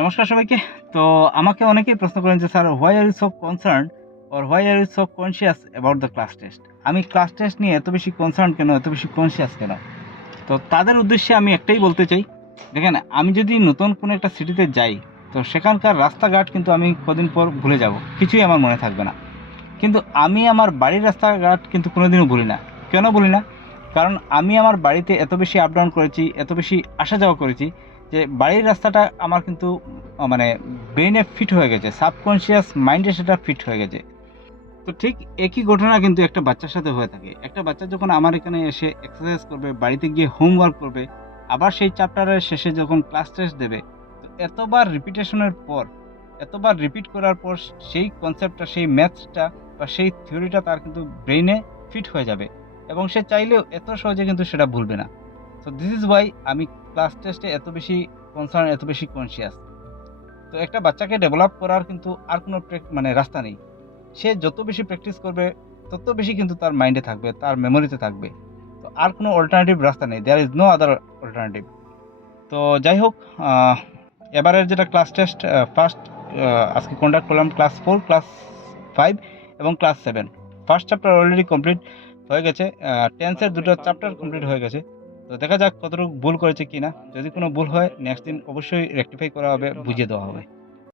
নমস্কার সবাইকে। তো আমাকে অনেকেই প্রশ্ন করেন যে, sir why are you so concern or why are you so conscious about the class test আমি ক্লাস টেস্ট নিয়ে এত বেশি কনসার্ন কেন, এত বেশি কনসিয়াস কেন? তো তাদের উদ্দেশ্যে আমি একটাই বলতে চাই। দেখেন, আমি যদি নতুন কোনো একটা সিটিতে যাই, তো সেখানকার রাস্তাঘাট কিন্তু আমি কদিন পর ভুলে যাব। কিছুই আমার মনে থাকবে না। কিন্তু আমি আমার বাড়ির রাস্তাঘাট কিন্তু কোনোদিনও ভুলি না। কেন বলি না? কারণ আমি আমার বাড়িতে এত বেশি আপ ডাউন করেছি, এত বেশি আসা যাওয়া করেছি যে বাড়ির রাস্তাটা আমার কিন্তু মানে ব্রেনে ফিট হয়ে গেছে সাবকনসিয়াস মাইন্ডে সেটা ফিট হয়ে গেছে। তো ঠিক একই ঘটনা কিন্তু একটা বাচ্চার সাথে হয়ে থাকে। একটা বাচ্চা যখন আমার এখানে এসে এক্সারসাইজ করবে, বাড়িতে গিয়ে হোমওয়ার্ক করবে, আবার সেই চ্যাপ্টারের শেষে যখন ক্লাস টেস্ট দেবে, তো এতবার রিপিটেশনের পর, এতবার রিপিট করার পর সেই কনসেপ্টটা সেই ম্যাথসটা বা সেই থিওরিটা তার কিন্তু ব্রেনে ফিট হয়ে যাবে। এবং সে চাইলেও এত সহজে কিন্তু সেটা ভুলবে না। সো দিস ইজ ওয়াই আমি ক্লাস টেস্টে এত বেশি কনসার্ন এত বেশি কনসিয়াস তো একটা বাচ্চাকে ডেভেলপ করার কিন্তু আর কোনো মানে রাস্তা নেই। সে যত বেশি প্র্যাকটিস করবে, তত বেশি কিন্তু তার মাইন্ডে থাকবে, তার মেমোরিতে থাকবে। তো আর কোনো অল্টারনেটিভ রাস্তা নেই। There is no other alternative তো যাই হোক এবারের যেটা ক্লাস টেস্ট ফার্স্ট আজকে কন্ডাক্ট করলাম ক্লাস ফোর ক্লাস ফাইভ এবং class seven first chapter already complete হয়ে গেছে। টেন্সের দুটো চ্যাপ্টার কমপ্লিট হয়ে গেছে। তো দেখা যাক কতটুকু ভুল করেছে কিনা। যদি কোনো ভুল হয় নেক্সট দিন অবশ্যই রেক্টিফাই করা হবে, বুঝিয়ে দেওয়া হবে।